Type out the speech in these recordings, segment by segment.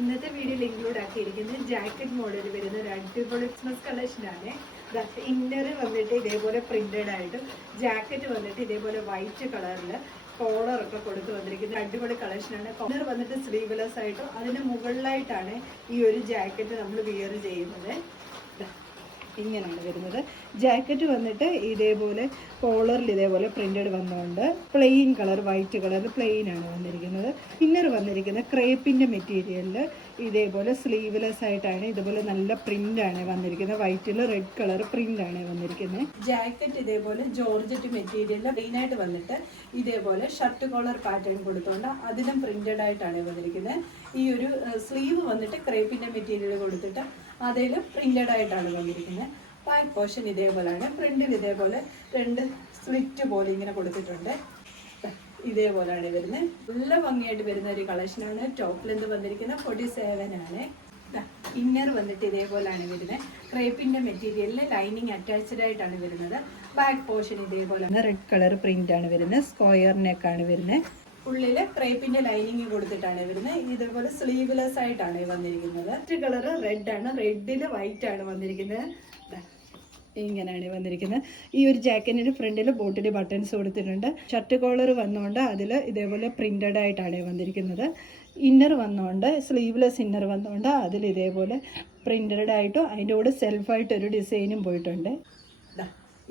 ഇന്നത്തെ വീഡിയോയിൽ include ആക്കിയിരിക്കുന്നത് jacket model വരുന്ന ഒരു അടിപൊളി ക്രിസ്മസ് കളക്ഷനാണ്. ഇന്നർ വന്നിട്ട് ഇതേപോലെ പ്രിന്റഡ് ആയിട്ടും ജാക്കറ്റ് വന്നിട്ട് ഇതേപോലെ വൈറ്റ് കളറിൽ കോളറൊക്കെ കൊടുത്ത് വന്നിരിക്കുന്ന അടിപൊളി കളക്ഷനാണ്. കോളർ വന്നിട്ട് സ്ലീവ്ലെസ് ആയിട്ടും അതിന് മുകളിലായിട്ടാണ് ഈ ഒരു ജാക്കറ്റ് നമ്മൾ വിയർ ചെയ്യുന്നത്. ഇങ്ങനെയാണ് വരുന്നത്. ജാക്കറ്റ് വന്നിട്ട് ഇതേപോലെ കോളറിൽ ഇതേപോലെ പ്രിന്റഡ് വന്നുകൊണ്ട് plain colour white colour plain ആണ് വന്നിരിക്കുന്നത്. ഇന്നർ വന്നിരിക്കുന്നത് ക്രേപ്പിന്റെ മെറ്റീരിയലിൽ ഇതേപോലെ സ്ലീവ്ലെസ് ആയിട്ടാണ് ഇതുപോലെ നല്ല പ്രിന്റ് ആണ് വന്നിരിക്കുന്നത്. വൈറ്റിൽ റെഡ് കളർ പ്രിന്റ് ആണ് വന്നിരിക്കുന്നത്. ജാക്കറ്റ് ഇതേപോലെ ജോർജറ്റ് മെറ്റീരിയലിൽ പ്ലെയിൻ ആയിട്ട് വന്നിട്ട് ഇതേപോലെ ഷർട്ട് കോളർ പാറ്റേൺ കൊടുത്തുകൊണ്ട് അതിനും പ്രിന്റഡ് ആയിട്ടാണ് വന്നിരിക്കുന്നത്. ഈ ഒരു സ്ലീവ് വന്നിട്ട് ക്രേപ്പിന്റെ മെറ്റീരിയൽ കൊടുത്തിട്ട് അതിലും പ്രിന്റഡ് ആയിട്ടാണ് വന്നിരിക്കുന്നത്. ബാക്ക് പോർഷൻ ഇതേപോലെയാണ്. ഫ്രണ്ടിൽ ഇതേപോലെ രണ്ട് സ്ലിറ്റ് പോലെ ഇങ്ങനെ കൊടുത്തിട്ടുണ്ട്. ഇതേപോലെയാണ് വരുന്നത്. നല്ല ഭംഗിയായിട്ട് വരുന്ന ഒരു കളക്ഷനാണ്. ടോപ്പ് ലെന്ത് വന്നിരിക്കുന്നത് 47 ആണ്. ഇന്നർ വന്നിട്ട് ഇതേപോലെയാണ് വരുന്നത്. ക്രേപ്പിന്റെ മെറ്റീരിയലിൽ ലൈനിങ് അറ്റാച്ച്ഡ് ആയിട്ടാണ് വരുന്നത്. ബാക്ക് പോർഷൻ ഇതേപോലെയാണ്. റെഡ് കളർ പ്രിന്റ് ആണ് വരുന്നത്. സ്ക്വയർ നെക്കാണ് വരുന്നത്. ഉള്ളില് ക്രേപ്പിന്റെ ലൈനിങ് കൊടുത്തിട്ടാണ് വരുന്നത്. ഇതേപോലെ സ്ലീവ്ലെസ് ആയിട്ടാണ് വന്നിരിക്കുന്നത്. കളർ റെഡ് ആണ്. റെഡില് വൈറ്റ് ആണ് വന്നിരിക്കുന്നത്. ഇങ്ങനെയാണ് വന്നിരിക്കുന്നത്. ഈ ഒരു ജാക്കറ്റിന്റെ ഫ്രണ്ടിൽ ബോട്ടിൽ ബട്ടൺസ് കൊടുത്തിട്ടുണ്ട്. ഷർട്ട് കോളർ വന്നുകൊണ്ട് അതിൽ ഇതേപോലെ പ്രിന്റഡ് ആയിട്ടാണ് വന്നിരിക്കുന്നത്. ഇന്നർ വന്നുകൊണ്ട് സ്ലീവ്ലെസ് ഇന്നർ വന്നുകൊണ്ട് അതിൽ ഇതേപോലെ പ്രിന്റഡ് ആയിട്ടും അതിൻ്റെ കൂടെ സെൽഫായിട്ടൊരു ഡിസൈനും പോയിട്ടുണ്ട്.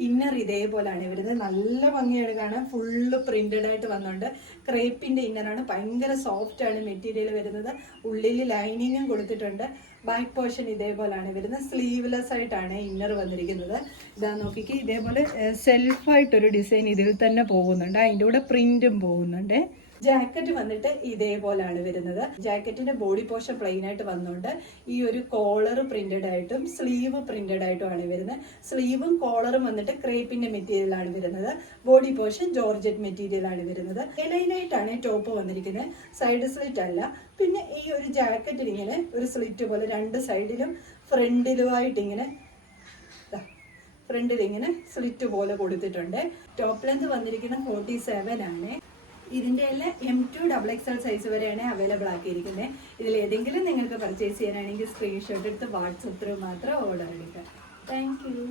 ഇന്നർ ഇതേപോലെയാണ് വരുന്നത്. നല്ല ഭംഗിയാണ് കാണാൻ. ഫുള്ള് പ്രിന്റഡ് ആയിട്ട് വന്നുകൊണ്ട് ക്രേപ്പിന്റെ ഇന്നറാണ്. ഭയങ്കര സോഫ്റ്റ് ആണ് മെറ്റീരിയൽ വരുന്നത്. ഉള്ളിൽ ലൈനിങ്ങും കൊടുത്തിട്ടുണ്ട്. ബാക്ക് പോർഷൻ ഇതേപോലെയാണ് വരുന്നത്. സ്ലീവ്ലെസ് ആയിട്ടാണ് ഇന്നർ വന്നിരിക്കുന്നത്. ഇതാ നോക്കിക്ക് ഇതേപോലെ സെൽഫായിട്ടൊരു ഡിസൈൻ ഇതിൽ തന്നെ പോകുന്നുണ്ട്. അതിൻ്റെ കൂടെ പ്രിന്റും പോകുന്നുണ്ട്. ജാക്കറ്റ് വന്നിട്ട് ഇതേപോലെയാണ് വരുന്നത്. ജാക്കറ്റിന്റെ ബോഡി പോർഷൻ പ്ലെയിൻ ആയിട്ട് വന്നുകൊണ്ട് ഈ ഒരു കോളർ പ്രിന്റഡ് ആയിട്ടും സ്ലീവ് പ്രിന്റഡ് ആയിട്ടും ആണ് വരുന്നത്. സ്ലീവും കോളറും വന്നിട്ട് ക്രേപ്പിന്റെ മെറ്റീരിയൽ ആണ് വരുന്നത്. ബോഡി പോർഷൻ ജോർജറ്റ് മെറ്റീരിയൽ ആണ് വരുന്നത്. ലൈനായിട്ടാണ് ടോപ്പ് വന്നിരിക്കുന്നത്. സൈഡ് സ്ലിറ്റ് അല്ല. പിന്നെ ഈ ഒരു ജാക്കറ്റിൽ ഇങ്ങനെ ഒരു സ്ലിറ്റ് പോലെ രണ്ട് സൈഡിലും ഫ്രണ്ടിലുമായിട്ട് ഇങ്ങനെ ഫ്രണ്ടിൽ ഇങ്ങനെ സ്ലിറ്റ് പോലെ കൊടുത്തിട്ടുണ്ട്. ടോപ്പ് ലെന്ത് വന്നിരിക്കുന്നത് 47 ആണ്. ഇതിൻ്റെ എല്ലാം M2 XXL സൈസ് വരെയാണ് അവൈലബിൾ ആക്കിയിരിക്കുന്നത്. ഇതിൽ ഏതെങ്കിലും നിങ്ങൾക്ക് പർച്ചേസ് ചെയ്യാനാണെങ്കിൽ സ്ക്രീൻഷോട്ട് എടുത്ത് വാട്സപ്പ് ത്രൂ മാത്രം ഓർഡർ എടുക്കാം. Thank you.